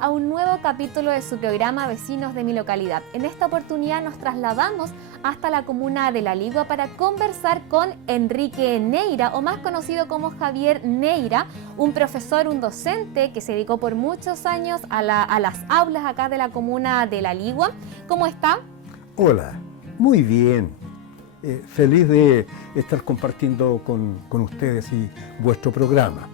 a un nuevo capítulo de su programa Vecinos de mi localidad. En esta oportunidad nos trasladamos hasta la comuna de La Ligua para conversar con Enrique Neira, o más conocido como Javier Neira, un profesor, un docente que se dedicó por muchos años a las aulas acá de la comuna de La Ligua. ¿Cómo está? Hola, muy bien. Feliz de estar compartiendo con ustedes y vuestro programa.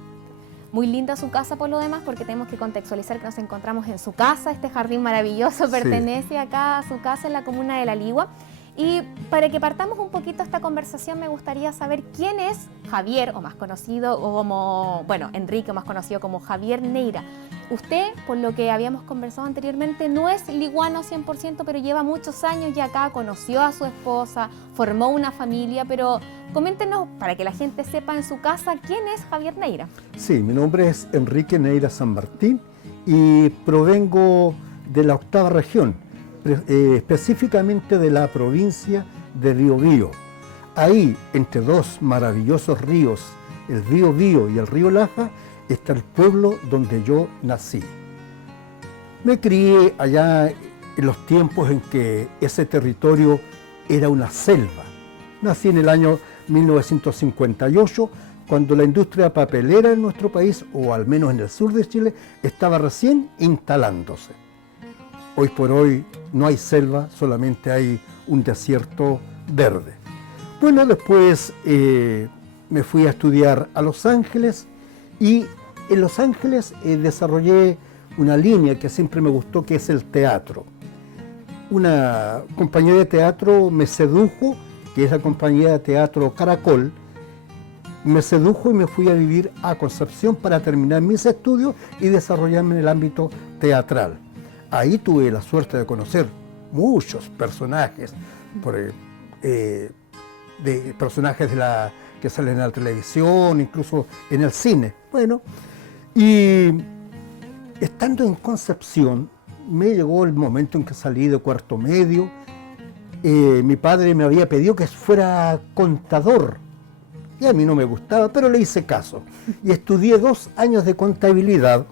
Muy linda su casa por lo demás, porque tenemos que contextualizar que nos encontramos en su casa. Este jardín maravilloso pertenece acá a su casa en la comuna de La Ligua. Y para que partamos un poquito esta conversación, me gustaría saber quién es Javier, o más conocido como, bueno, Enrique, o más conocido como Javier Neira. Usted, por lo que habíamos conversado anteriormente, no es liguano 100%, pero lleva muchos años ya acá, conoció a su esposa, formó una familia, pero coméntenos, para que la gente sepa en su casa, ¿quién es Javier Neira? Sí, mi nombre es Enrique Neira San Martín y provengo de la 8ª región, específicamente de la provincia de Biobío. Ahí, entre dos maravillosos ríos, el Biobío y el río Laja, está el pueblo donde yo nací. Me crié allá en los tiempos en que ese territorio era una selva. Nací en el año 1958, cuando la industria papelera en nuestro país, o al menos en el sur de Chile, estaba recién instalándose. Hoy por hoy no hay selva, solamente hay un desierto verde. Bueno, después me fui a estudiar a Los Ángeles y en Los Ángeles desarrollé una línea que siempre me gustó, que es el teatro. Una compañía de teatro me sedujo, que es la compañía de teatro Caracol, me sedujo y me fui a vivir a Concepción para terminar mis estudios y desarrollarme en el ámbito teatral. Ahí tuve la suerte de conocer muchos personajes, de personajes que salen en la televisión, incluso en el cine. Bueno, y estando en Concepción, me llegó el momento en que salí de cuarto medio. Mi padre me había pedido que fuera contador, y a mí no me gustaba, pero le hice caso. Y estudié 2 años de contabilidad,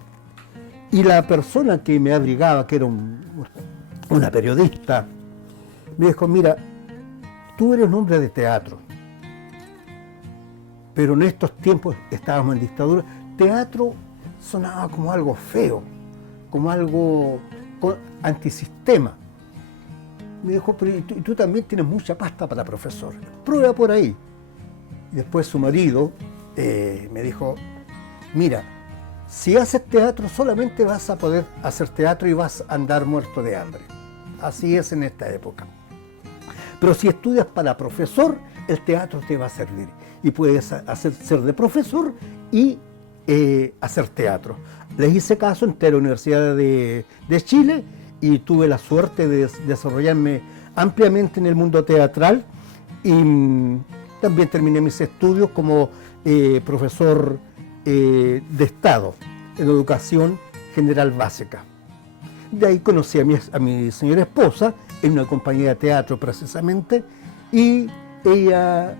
y la persona que me abrigaba, que era una periodista, me dijo: mira, tú eres un hombre de teatro, pero en estos tiempos estábamos en dictadura, teatro sonaba como algo feo, como algo antisistema. Me dijo: pero tú también tienes mucha pasta para profesor, prueba por ahí. Y después su marido me dijo: mira, si haces teatro solamente vas a poder hacer teatro y vas a andar muerto de hambre. Así es en esta época. Pero si estudias para profesor, el teatro te va a servir. Y puedes ser de profesor y hacer teatro. Les hice caso, entré a la Universidad de Chile y tuve la suerte de desarrollarme ampliamente en el mundo teatral, y también terminé mis estudios como profesor de Estado en Educación General Básica. De ahí conocí a mi señora esposa en una compañía de teatro precisamente, y ella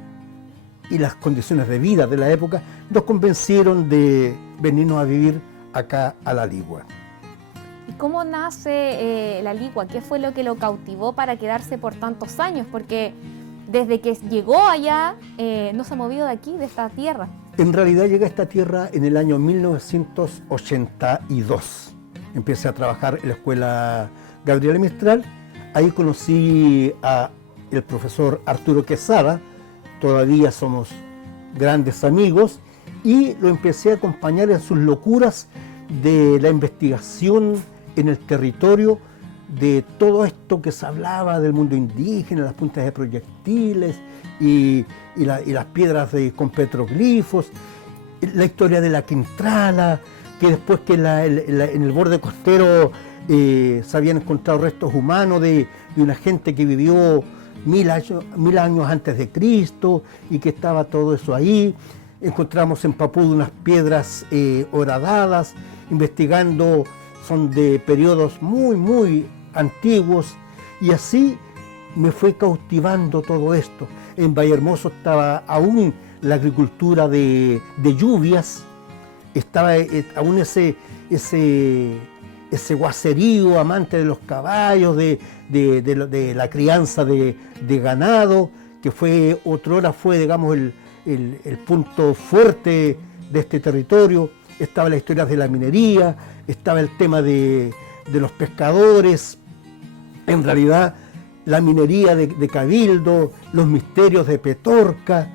y las condiciones de vida de la época nos convencieron de venirnos a vivir acá a La Ligua. ¿Y cómo nace La Ligua? ¿Qué fue lo que lo cautivó para quedarse por tantos años? Porque desde que llegó allá no se ha movido de aquí, de esta tierra. En realidad llegué a esta tierra en el año 1982. Empecé a trabajar en la escuela Gabriela Mistral. Ahí conocí al profesor Arturo Quesada, todavía somos grandes amigos, y lo empecé a acompañar en sus locuras de la investigación en el territorio, de todo esto que se hablaba del mundo indígena, las puntas de proyectiles y las piedras con petroglifos, la historia de la Quintrala, que después que en el borde costero se habían encontrado restos humanos de una gente que vivió 1000 años antes de Cristo, y que estaba todo eso ahí. Encontramos en Papúa unas piedras horadadas, investigando, son de periodos muy antiguos, y así me fue cautivando todo esto. En Vallehermoso estaba aún la agricultura de lluvias, estaba aún ese guacerío, amante de los caballos, de la crianza de ganado, que fue otrora fue, digamos, el punto fuerte de este territorio. Estaba la historia de la minería, estaba el tema de los pescadores, en realidad la minería de Cabildo, los misterios de Petorca,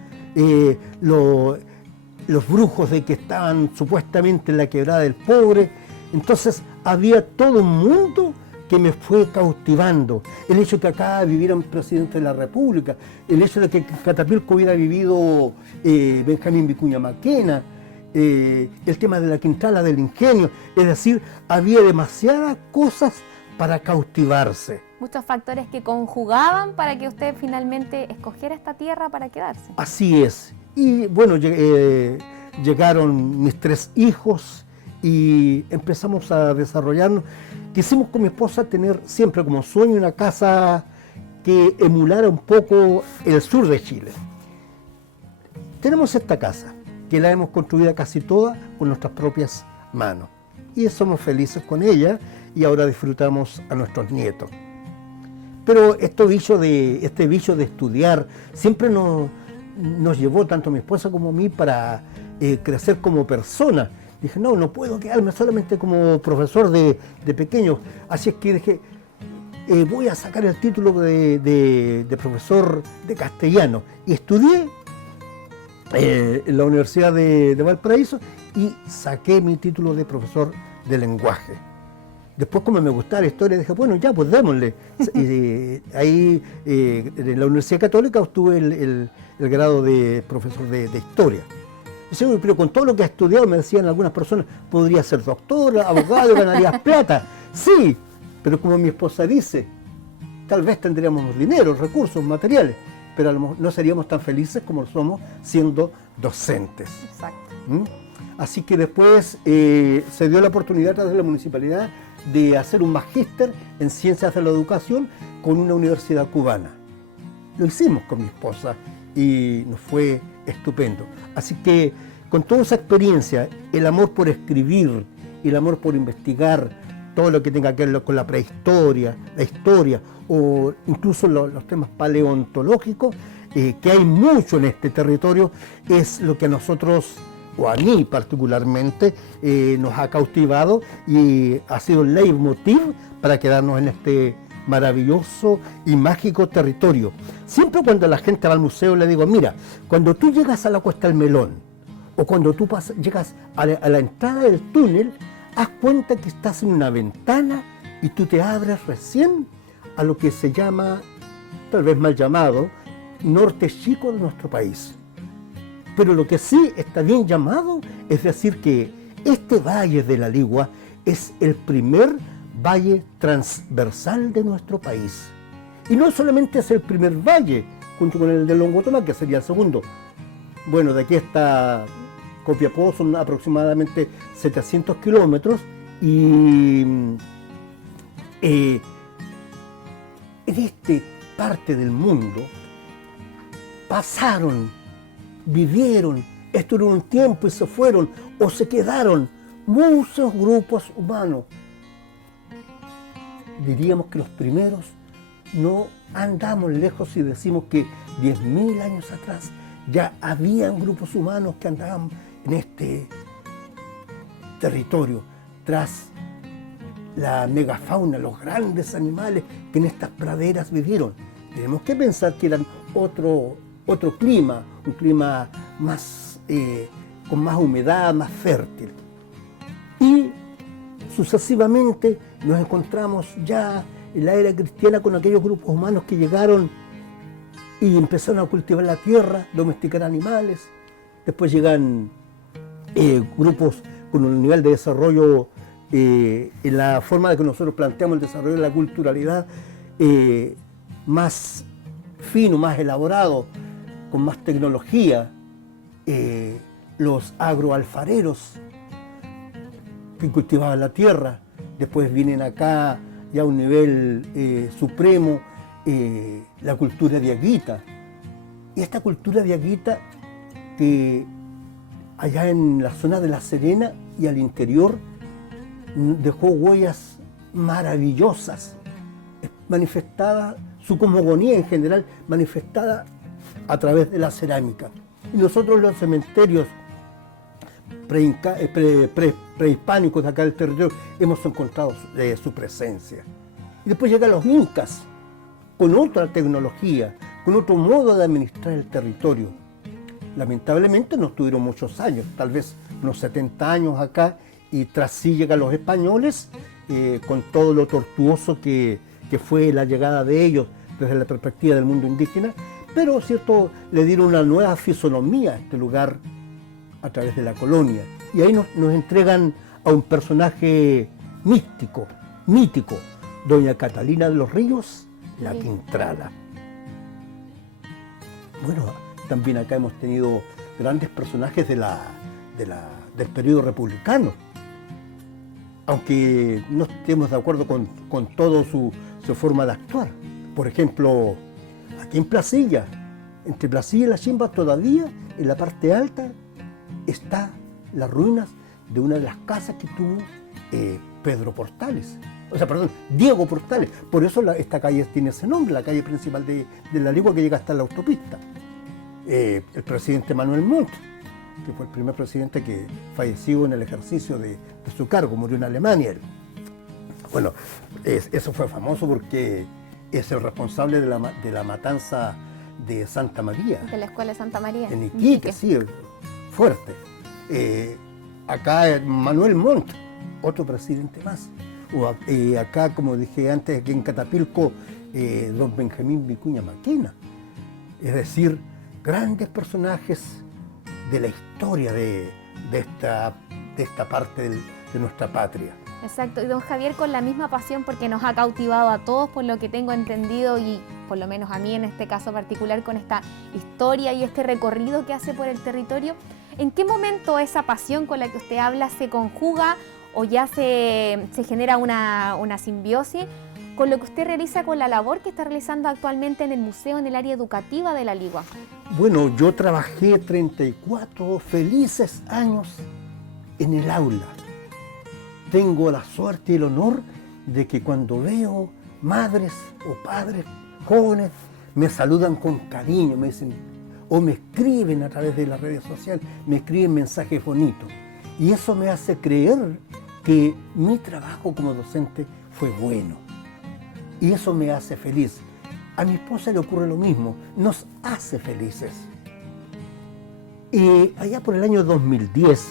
los brujos de que estaban supuestamente en la quebrada del Pobre. Entonces había todo un mundo que me fue cautivando. El hecho de que acá viviera un presidente de la República, el hecho de que en Catapilco hubiera vivido Benjamín Vicuña Maquena, el tema de la Quintala del Ingenio, es decir, había demasiadas cosas para cautivarse. Muchos factores que conjugaban para que usted finalmente escogiera esta tierra para quedarse. Así es. Y bueno, llegaron mis 3 hijos y empezamos a desarrollarnos. Quisimos con mi esposa tener siempre como sueño una casa que emulara un poco el sur de Chile. Tenemos esta casa, que la hemos construido casi toda con nuestras propias manos. Y somos felices con ella y ahora disfrutamos a nuestros nietos. Pero este bicho de estudiar siempre nos llevó, tanto a mi esposa como a mí, para crecer como persona. Dije, no puedo quedarme solamente como profesor de pequeños. Así es que dije, voy a sacar el título de profesor de castellano. Y estudié en la Universidad de Valparaíso y saqué mi título de profesor de lenguaje. Después, como me gustaba la historia, dije, bueno, ya, pues démosle. Ahí, en la Universidad Católica, obtuve el grado de profesor de historia. Pero con todo lo que he estudiado, me decían algunas personas, podría ser doctor, abogado, ganarías plata. Sí, pero como mi esposa dice, tal vez tendríamos dinero, recursos, materiales, pero a lo mejor no seríamos tan felices como lo somos siendo docentes. Exacto. Así que después se dio la oportunidad a través de la municipalidad de hacer un magíster en ciencias de la educación con una universidad cubana. Lo hicimos con mi esposa y nos fue estupendo. Así que con toda esa experiencia, el amor por escribir, el amor por investigar todo lo que tenga que ver con la prehistoria, la historia o incluso los temas paleontológicos, que hay mucho en este territorio, es lo que a nosotros, o a mí particularmente, nos ha cautivado y ha sido el leitmotiv para quedarnos en este maravilloso y mágico territorio. Siempre cuando la gente va al museo le digo, mira, cuando tú llegas a la Cuesta del Melón o cuando tú llegas a la entrada del túnel, haz cuenta que estás en una ventana y tú te abres recién a lo que se llama, tal vez mal llamado, norte chico de nuestro país. Pero lo que sí está bien llamado es decir que este valle de la Ligua es el primer valle transversal de nuestro país. Y no solamente es el primer valle, junto con el de Longotomá, que sería el segundo. Bueno, de aquí hasta Copiapó son aproximadamente 700 kilómetros y en esta parte del mundo pasaron, vivieron, estuvieron un tiempo y se fueron o se quedaron muchos grupos humanos. Diríamos que los primeros no andamos lejos si decimos que 10.000 años atrás ya habían grupos humanos que andaban en este territorio, tras la megafauna, los grandes animales que en estas praderas vivieron. Tenemos que pensar que eran otro clima, un clima más, con más humedad, más fértil. Y sucesivamente nos encontramos ya en la era cristiana con aquellos grupos humanos que llegaron y empezaron a cultivar la tierra, domesticar animales. Después llegan grupos con un nivel de desarrollo en la forma de que nosotros planteamos el desarrollo de la culturalidad más fino, más elaborado, con más tecnología. Los agroalfareros que cultivaban la tierra, después vienen acá ya a un nivel supremo, la cultura diaguita. Y esta cultura diaguita que allá en la zona de La Serena y al interior dejó huellas maravillosas, manifestada, su cosmogonía en general, manifestada a través de la cerámica. Y nosotros los cementerios prehispánicos de acá del territorio hemos encontrado su presencia. Y después llegan los incas, con otra tecnología, con otro modo de administrar el territorio. Lamentablemente no estuvieron muchos años, tal vez unos 70 años acá, y tras sí llegan los españoles, con todo lo tortuoso que fue la llegada de ellos desde la perspectiva del mundo indígena, pero cierto, le dieron una nueva fisonomía a este lugar a través de la colonia. Y ahí nos entregan a un personaje místico, mítico, doña Catalina de los Ríos, la Quintrala. Bueno, también acá hemos tenido grandes personajes del periodo republicano, aunque no estemos de acuerdo con toda su forma de actuar. Por ejemplo, aquí en Placilla, entre Placilla y La Chimba, todavía en la parte alta está las ruinas de una de las casas que tuvo Pedro Portales. O sea, perdón, Diego Portales. Por eso esta calle tiene ese nombre, la calle principal de La Ligua, que llega hasta la autopista. El presidente Manuel Montt, que fue el primer presidente que falleció en el ejercicio de su cargo, murió en Alemania él. Bueno, eso fue famoso porque es el responsable de la matanza de Santa María. De la escuela de Santa María. En Iquique, sí, fuerte. Acá Manuel Montt, otro presidente más. Acá, como dije antes, aquí en Catapilco, don Benjamín Vicuña Maquena. Es decir, grandes personajes de la historia de esta parte de nuestra patria. Exacto, y don Javier, con la misma pasión, porque nos ha cautivado a todos, por lo que tengo entendido, y por lo menos a mí en este caso particular, con esta historia y este recorrido que hace por el territorio. ¿En qué momento esa pasión con la que usted habla se conjuga o ya se genera una simbiosis con lo que usted realiza, con la labor que está realizando actualmente en el museo, en el área educativa de La Ligua? Bueno, yo trabajé 34 felices años en el aula. Tengo la suerte y el honor de que cuando veo madres o padres jóvenes, me saludan con cariño, me dicen, o me escriben a través de las redes sociales, me escriben mensajes bonitos. Y eso me hace creer que mi trabajo como docente fue bueno. Y eso me hace feliz. A mi esposa le ocurre lo mismo, nos hace felices. Y allá por el año 2010,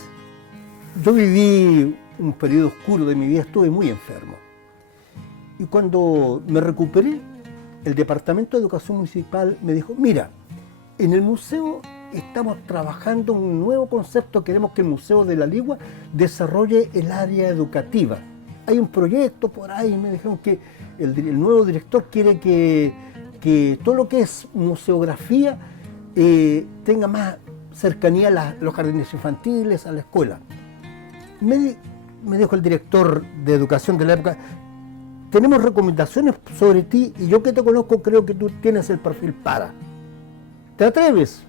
yo viví un periodo oscuro de mi vida, estuve muy enfermo. Y cuando me recuperé, el Departamento de Educación Municipal me dijo, mira, en el museo estamos trabajando un nuevo concepto, queremos que el Museo de La Ligua desarrolle el área educativa. Hay un proyecto por ahí, me dijeron que el nuevo director quiere que todo lo que es museografía tenga más cercanía a los jardines infantiles, a la escuela. Me dijo el director de educación de la época, tenemos recomendaciones sobre ti y yo que te conozco creo que tú tienes el perfil para. ¿Te atreves?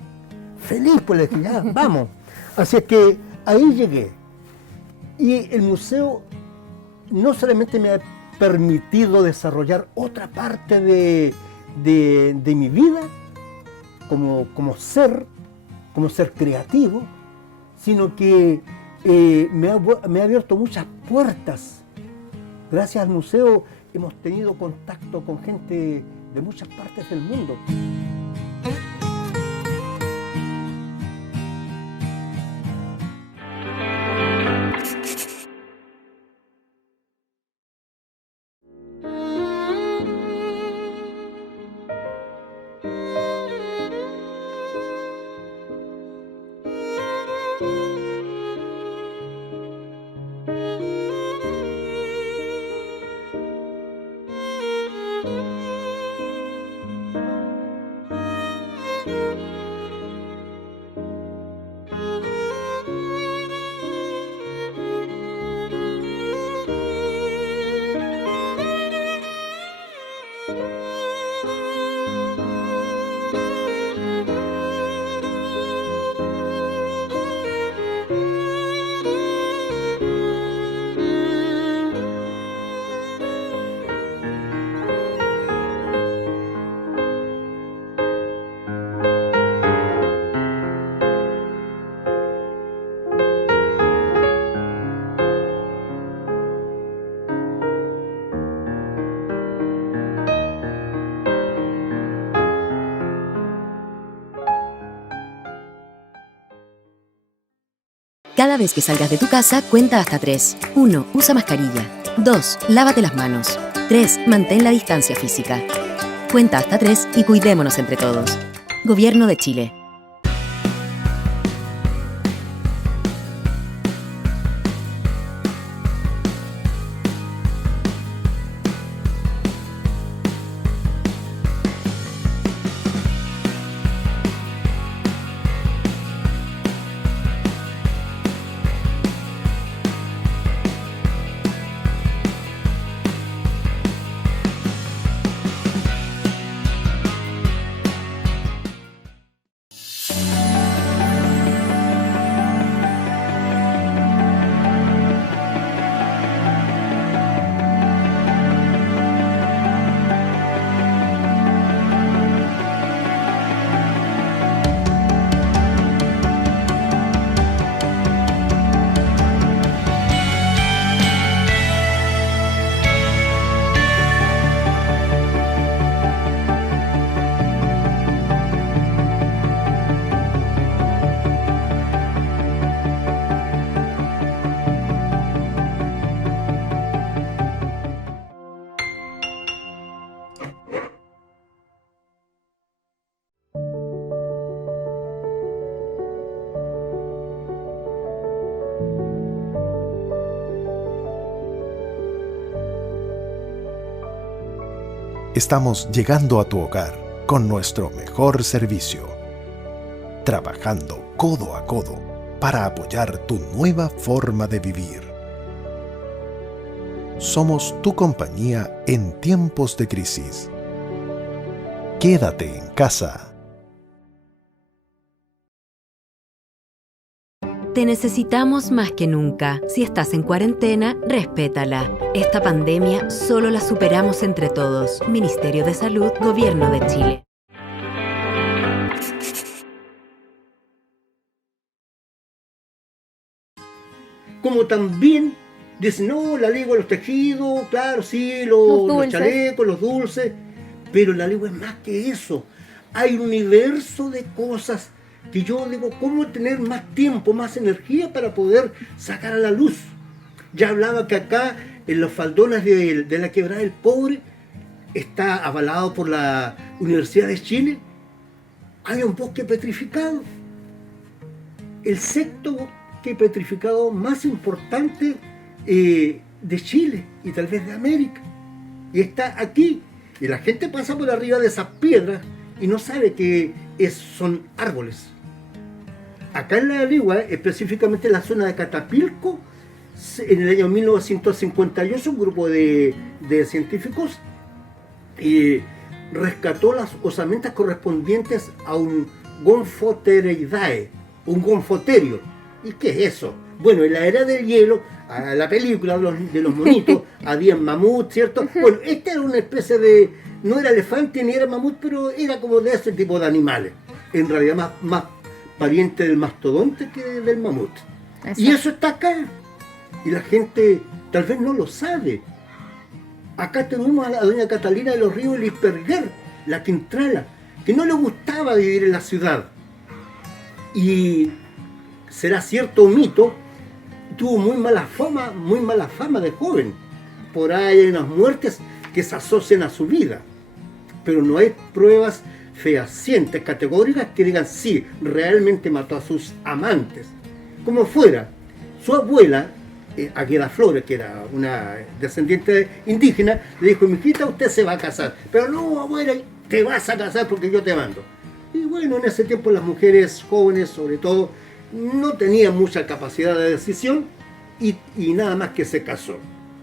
Feliz, pues le dije, ya, vamos. Así es que ahí llegué. Y el museo no solamente me ha permitido desarrollar otra parte de mi vida como ser creativo, sino que me ha abierto muchas puertas. Gracias al museo hemos tenido contacto con gente de muchas partes del mundo. Cada vez que salgas de tu casa, cuenta hasta 3. 1. Usa mascarilla. 2. Lávate las manos. 3. Mantén la distancia física. Cuenta hasta 3 y cuidémonos entre todos. Gobierno de Chile. Estamos llegando a tu hogar con nuestro mejor servicio, trabajando codo a codo para apoyar tu nueva forma de vivir. Somos tu compañía en tiempos de crisis. Quédate en casa. Te necesitamos más que nunca. Si estás en cuarentena, respétala. Esta pandemia solo la superamos entre todos. Ministerio de Salud, Gobierno de Chile. Como también dicen, no, la legua, los tejidos, claro, sí, los chalecos, los dulces, pero la legua es más que eso. Hay un universo de cosas que yo digo, ¿cómo tener más tiempo, más energía para poder sacar a la luz? Ya hablaba que acá, en los faldones de la Quebrada del Pobre, está avalado por la Universidad de Chile, hay un bosque petrificado. El sexto bosque petrificado más importante de Chile y tal vez de América. Y está aquí. Y la gente pasa por arriba de esas piedras y no sabe que son árboles. Acá en la Ligua, específicamente en la zona de Catapilco, en el año 1958, un grupo de científicos rescató las osamentas correspondientes a un Gomphothereidae, un gonfoterio. ¿Y qué es eso? Bueno, en la era del hielo, a la película de los monitos, había mamut, ¿cierto? Bueno, esta era una especie de, no era elefante ni era mamut, pero era como de ese tipo de animales. En realidad más pariente del mastodonte que del mamut. Exacto. Y eso está acá. Y la gente tal vez no lo sabe. Acá tenemos a la doña Catalina de los Ríos Lisperguer, la Quintrala, que no le gustaba vivir en la ciudad. Y será cierto o mito, tuvo muy mala fama de joven. Por ahí hay unas muertes que se asocian a su vida. Pero no hay pruebas fehacientes, categóricas, que digan sí, realmente mató a sus amantes. Como fuera, su abuela, Agueda Flores, que era una descendiente indígena, le dijo, mijita, usted se va a casar. Pero no, abuela, te vas a casar porque yo te mando. Y bueno, en ese tiempo las mujeres jóvenes, sobre todo, no tenían mucha capacidad de decisión y nada más que se casó.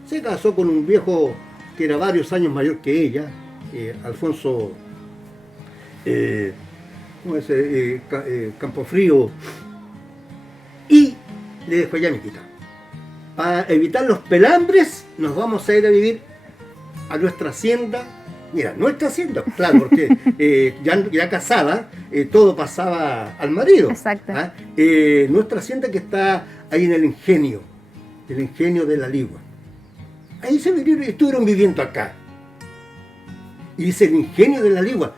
Se casó con un viejo que era varios años mayor que ella, Alfonso Campofrío, y le dijo, ya mijita, para evitar los pelambres nos vamos a ir a vivir a nuestra hacienda. Mira, nuestra hacienda, claro, porque ya casada, todo pasaba al marido. Exacto. Nuestra hacienda que está ahí en el ingenio de la Ligua. Ahí estuvieron viviendo acá. Y dice el ingenio de la Ligua.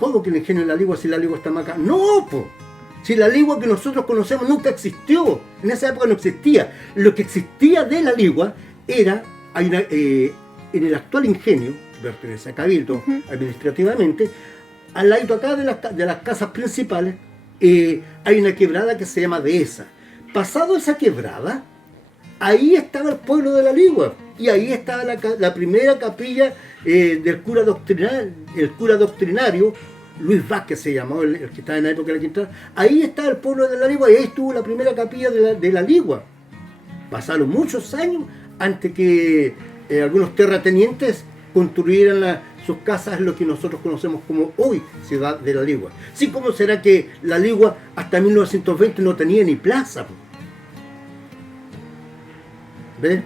¿Cómo que el ingenio de la Ligua si la Ligua está más acá? No, po. Si la ligua que nosotros conocemos nunca existió, en esa época no existía. Lo que existía de la ligua era, en el actual ingenio, que pertenece a Cabildo administrativamente, al lado acá de las casas principales, hay una quebrada que se llama Dehesa. Pasado esa quebrada, ahí estaba el pueblo de la ligua, y ahí estaba la primera capilla del cura doctrinario, Luis Vázquez se llamó, el que estaba en la época de la Quintana. Ahí está el pueblo de la ligua y ahí estuvo la primera capilla de la ligua. Pasaron muchos años antes que algunos terratenientes construyeran sus casas en lo que nosotros conocemos como hoy Ciudad de la Ligua. Sí, ¿cómo será que la ligua hasta 1920 no tenía ni plaza? ¿Ves?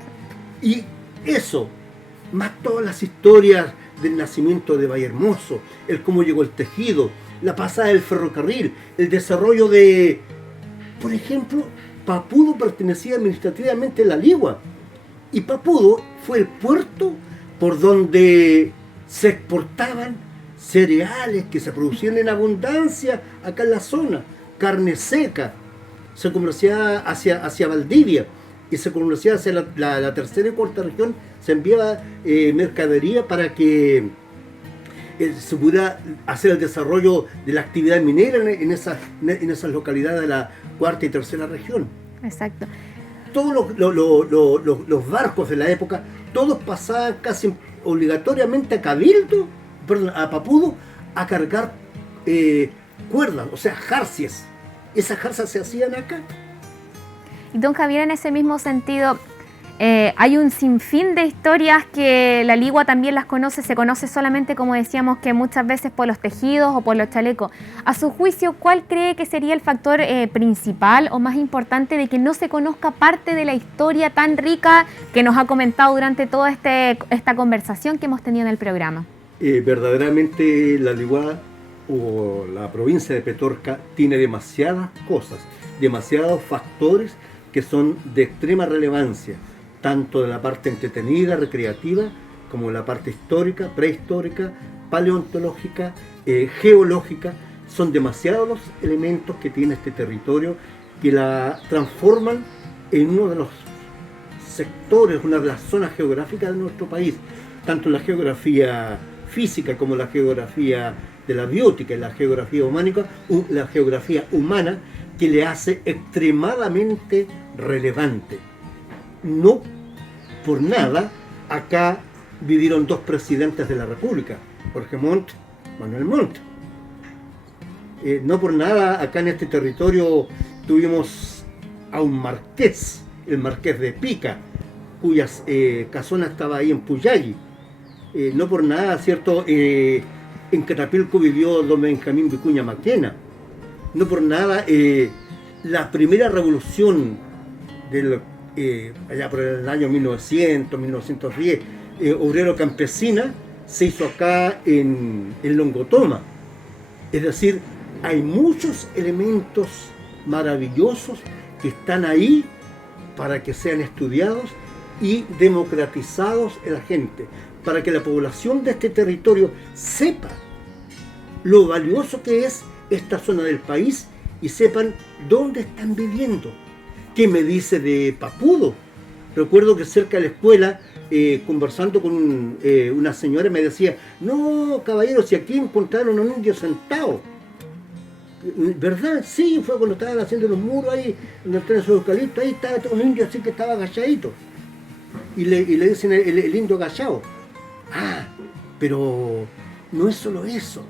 Y eso, más todas las historias del nacimiento de Vallehermoso, el cómo llegó el tejido, la pasada del ferrocarril, el desarrollo de, por ejemplo, Papudo pertenecía administrativamente a la ligua, y Papudo fue el puerto por donde se exportaban cereales que se producían en abundancia acá en la zona, carne seca, se comerciaba hacia Valdivia, y se comerciaba hacia la tercera y cuarta región, se enviaba mercadería para que se pudiera hacer el desarrollo de la actividad minera en esas localidades de la cuarta y tercera región. Exacto. Todos los barcos de la época, todos pasaban casi obligatoriamente a Cabildo, perdón, a Papudo, a cargar cuerdas, o sea, jarcias. Esas jarcias se hacían acá. Y don Javier, en ese mismo sentido, hay un sinfín de historias que la ligua también las conoce, se conoce solamente, como decíamos, que muchas veces por los tejidos o por los chalecos. A su juicio, ¿cuál cree que sería el factor principal o más importante de que no se conozca parte de la historia tan rica que nos ha comentado durante toda esta conversación que hemos tenido en el programa? Verdaderamente la ligua o la provincia de Petorca tiene demasiadas cosas, demasiados factores que son de extrema relevancia, tanto de la parte entretenida, recreativa, como de la parte histórica, prehistórica, paleontológica, geológica. Son demasiados los elementos que tiene este territorio que la transforman en uno de los sectores, una de las zonas geográficas de nuestro país, tanto la geografía física como la geografía de la biótica y la geografía humana, que le hace extremadamente relevante. No por nada acá vivieron dos presidentes de la República, Jorge Montt, Manuel Montt. No por nada acá en este territorio tuvimos a un marqués, el marqués de Pica, cuya casona estaba ahí en Puyalli. No por nada, ¿cierto? En Catapilco vivió don Benjamín Vicuña Maquena. No por nada, la primera revolución allá por el año 1900, 1910, obrero-campesina, se hizo acá en Longotoma. Es decir, hay muchos elementos maravillosos que están ahí para que sean estudiados y democratizados en la gente, para que la población de este territorio sepa lo valioso que es esta zona del país y sepan dónde están viviendo. ¿Qué me dice de Papudo? Recuerdo que cerca de la escuela, conversando con una señora, me decía: no, caballero, si aquí encontraron a un indio sentado. ¿Verdad? Sí, fue cuando estaban haciendo los muros ahí, en el tren de eucalipto, ahí estaba un indio así que estaba agachadito. Y le dicen el indio agachado. Ah, pero no es solo eso.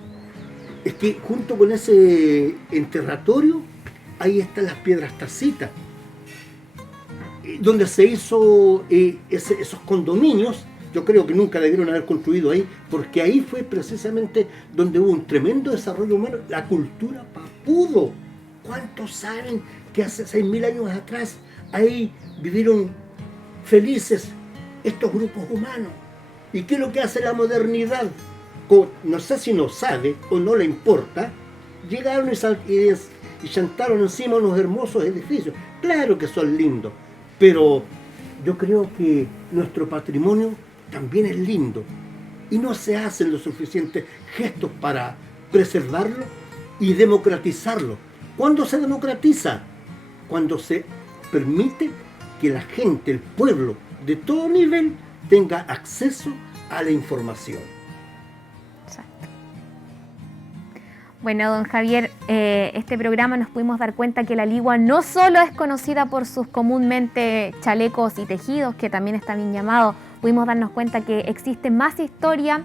Es que junto con ese enterratorio, ahí están las piedras tacitas, donde se hizo esos condominios. Yo creo que nunca debieron haber construido ahí, porque ahí fue precisamente donde hubo un tremendo desarrollo humano, la cultura Papudo. ¿Cuántos saben que hace 6.000 años atrás ahí vivieron felices estos grupos humanos? ¿Y qué es lo que hace la modernidad? No sé si no sabe o no le importa, llegaron y chantaron encima unos hermosos edificios. Claro que son lindos, pero yo creo que nuestro patrimonio también es lindo y no se hacen los suficientes gestos para preservarlo y democratizarlo, ¿Cuándo se democratiza? Cuando se permite que la gente, el pueblo, de todo nivel, tenga acceso a la información. Exacto. Bueno, don Javier, este programa nos pudimos dar cuenta que la ligua no solo es conocida por sus comúnmente chalecos y tejidos, que también está bien llamado, pudimos darnos cuenta que existe más historia,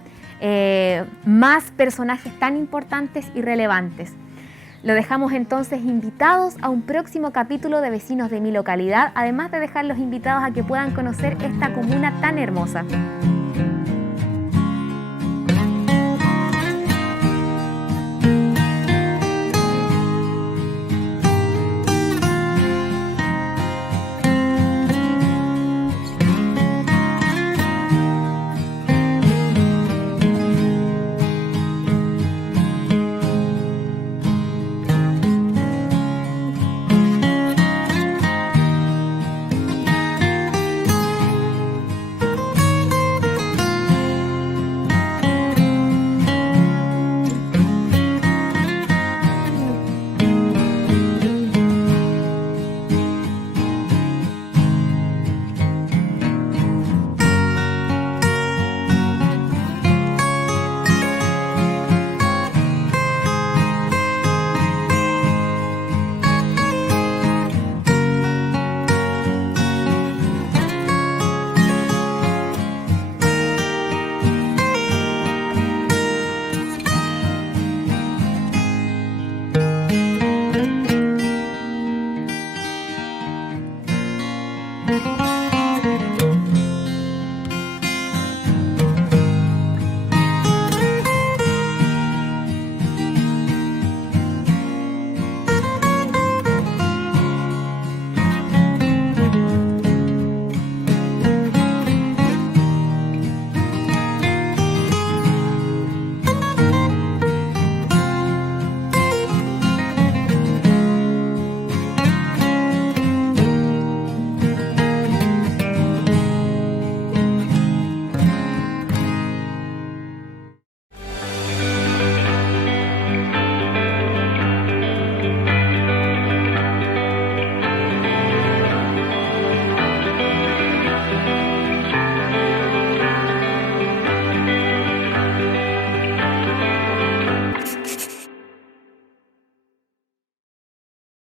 más personajes tan importantes y relevantes. Lo dejamos entonces invitados a un próximo capítulo de Vecinos de mi localidad, además de dejarlos invitados a que puedan conocer esta comuna tan hermosa.